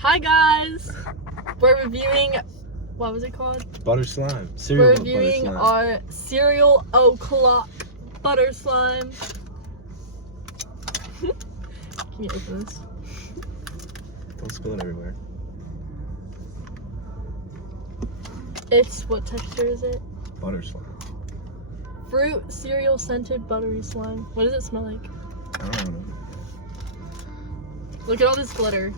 Hi guys! We're reviewing, what was it called? Butter slime. We're reviewing our cereal o'clock butter slime. Can you open this? Don't spill it everywhere. It's, what texture is it? Butter slime. Fruit cereal scented buttery slime. What does it smell like? I don't know. Look at all this glitter.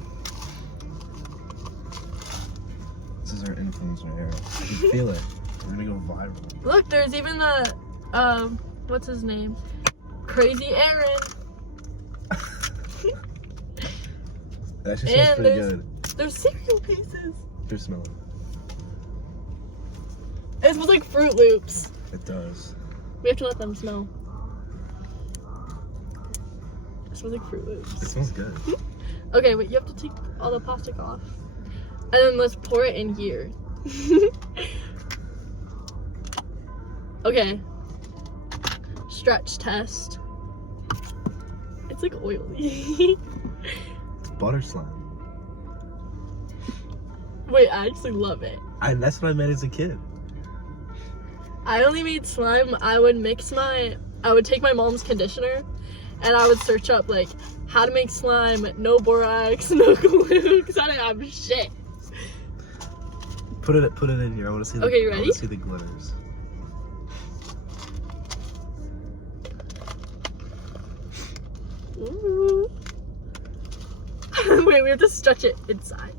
This is our influencer era. I can feel it. We're gonna go viral. Look, there's even the, what's his name? Crazy Aaron. That actually smells pretty good. There's cereal pieces. Here, smell it. It smells like Fruit Loops. It does. We have to let them smell. It smells like Fruit Loops. It smells good. Okay, wait, you have to take all the plastic off. And then let's pour it in here. Okay. Stretch test. It's like oily. It's butter slime. Wait, I actually love it. That's what I made as a kid. I only made slime. I would take my mom's conditioner and I would search up like how to make slime, no borax, no glue, because I didn't have shit. Put it in here. I want to see the, okay, you ready? I want to see the glitters. Ooh. Wait, we have to stretch it inside.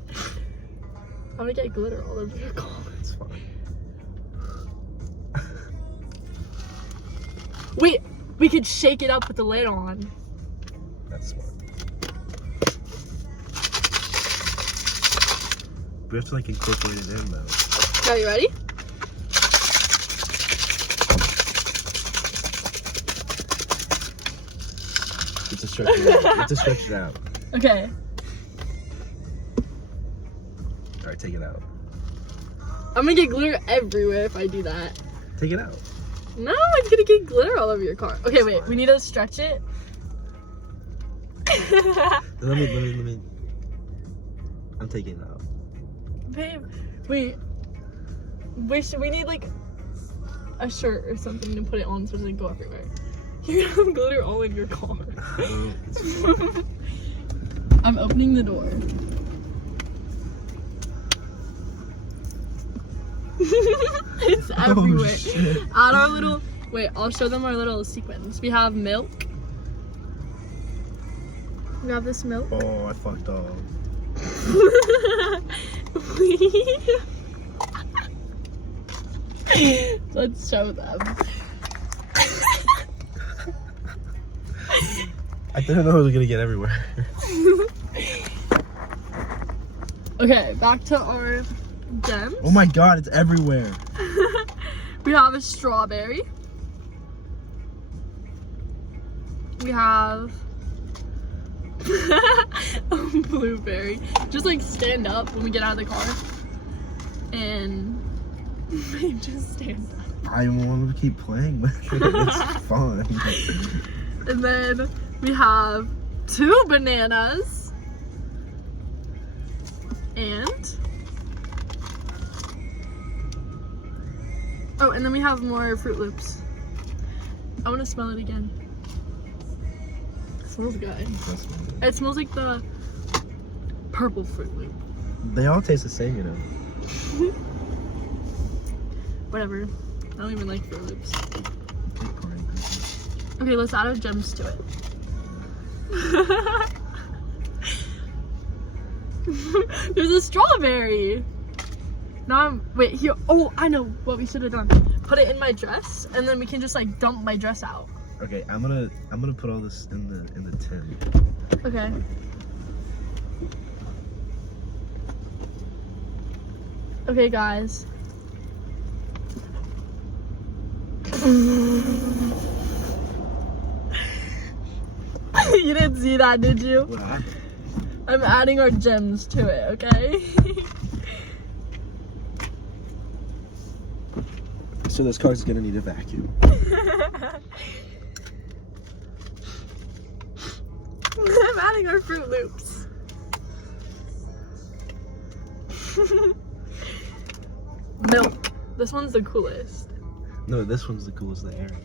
I'm gonna get glitter all over your collar. It's fine. Wait, we could shake it up with the lid on. That's smart. We have to like incorporate it in though. Are you ready? You have to stretch it out. You have to stretch it out. Okay. Alright, take it out. I'm gonna get glitter everywhere if I do that. Take it out. No, I'm gonna get glitter all over your car. Okay, wait, we need to stretch it. Let me. I'm taking it out. Babe, wait. We need like a shirt or something to put it on so it doesn't go everywhere. You're gonna have glitter all in your car. I'm opening the door. It's everywhere. Shit. Add our little, wait, I'll show them our little sequins. We have milk. We have this milk. Oh, I fucked up. Let's show them. I didn't know it was gonna get everywhere. Okay, back to our gems. Oh my god, it's everywhere. We have a strawberry. We have a blueberry. Just like stand up when we get out of the car. And just stand up. I want to keep playing with it. It's fun. And then we have 2 bananas. And oh, and then we have more Fruit Loops. I want to smell it again. It smells good. It smells like the purple Fruit Loop. They all taste the same, you know. Whatever. I don't even like Fruit Loops. Okay, let's add our gems to it. There's a strawberry. Now wait, here. Oh, I know what we should have done. Put it in my dress, and then we can just like dump my dress out. Okay, I'm gonna put all this in the tin. Okay. Okay, guys. You didn't see that, did you? What? I'm adding our gems to it, okay? So this car's gonna need a vacuum. I'm adding our Fruit Loops. Milk. This one's the coolest. No, this one's the coolest thing ever.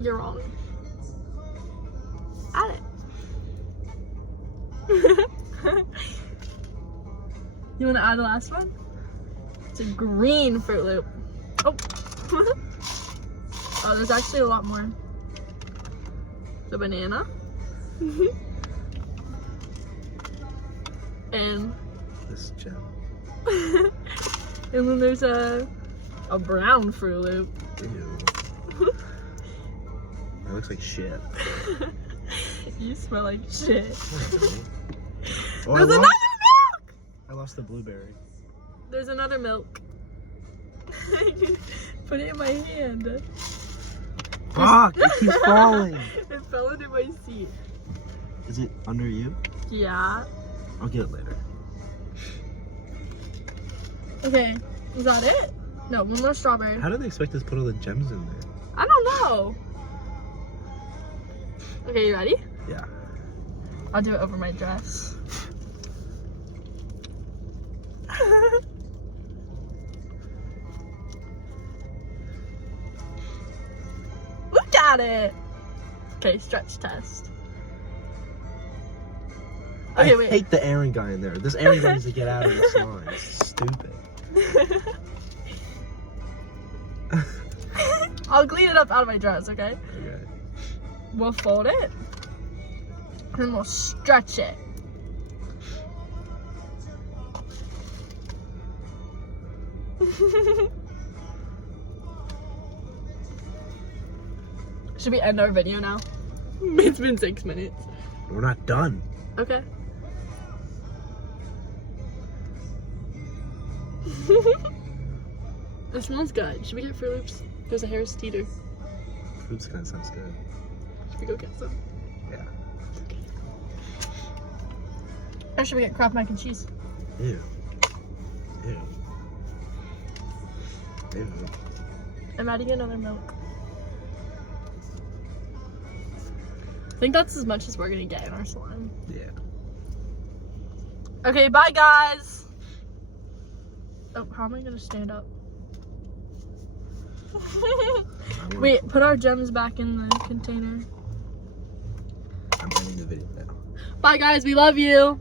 You're wrong. Add it. You want to add the last one? It's a green Fruit Loop. Oh. Oh, there's actually a lot more. The banana. And This gem. and then there's a brown Fruit Loop. Ew. That looks like shit. You smell like shit. Oh, There's another milk! I lost the blueberry. There's another milk. Put it in my hand. Fuck! It keeps falling. It fell into my seat. Is it under you? Yeah. I'll get it later. Okay, is that it? No, one more strawberry. How do they expect us to put all the gems in there? I don't know. Okay, you ready? Yeah. I'll do it over my dress. Look at it. Okay, stretch test. Okay, I wait. hate the Aaron guy in there. This Aaron guy needs to get out of this line. It's stupid. I'll clean it up out of my dress, okay? Okay. We'll fold it. And then we'll stretch it. Should we end our video now? It's been 6 minutes. We're not done. Okay. This smells good. Should we get Fruit Loops? There's a Harris Teeter. Fruits kind of sounds good. Should we go get some? Yeah. Or should we get Kraft mac and cheese? Ew. Ew. Ew. I'm adding another milk. I think that's as much as we're gonna get in our slime. Yeah. Okay, bye guys! Oh, how am I gonna stand up? Wait, put our gems back in the container. I'm ending the video now. Bye guys, we love you!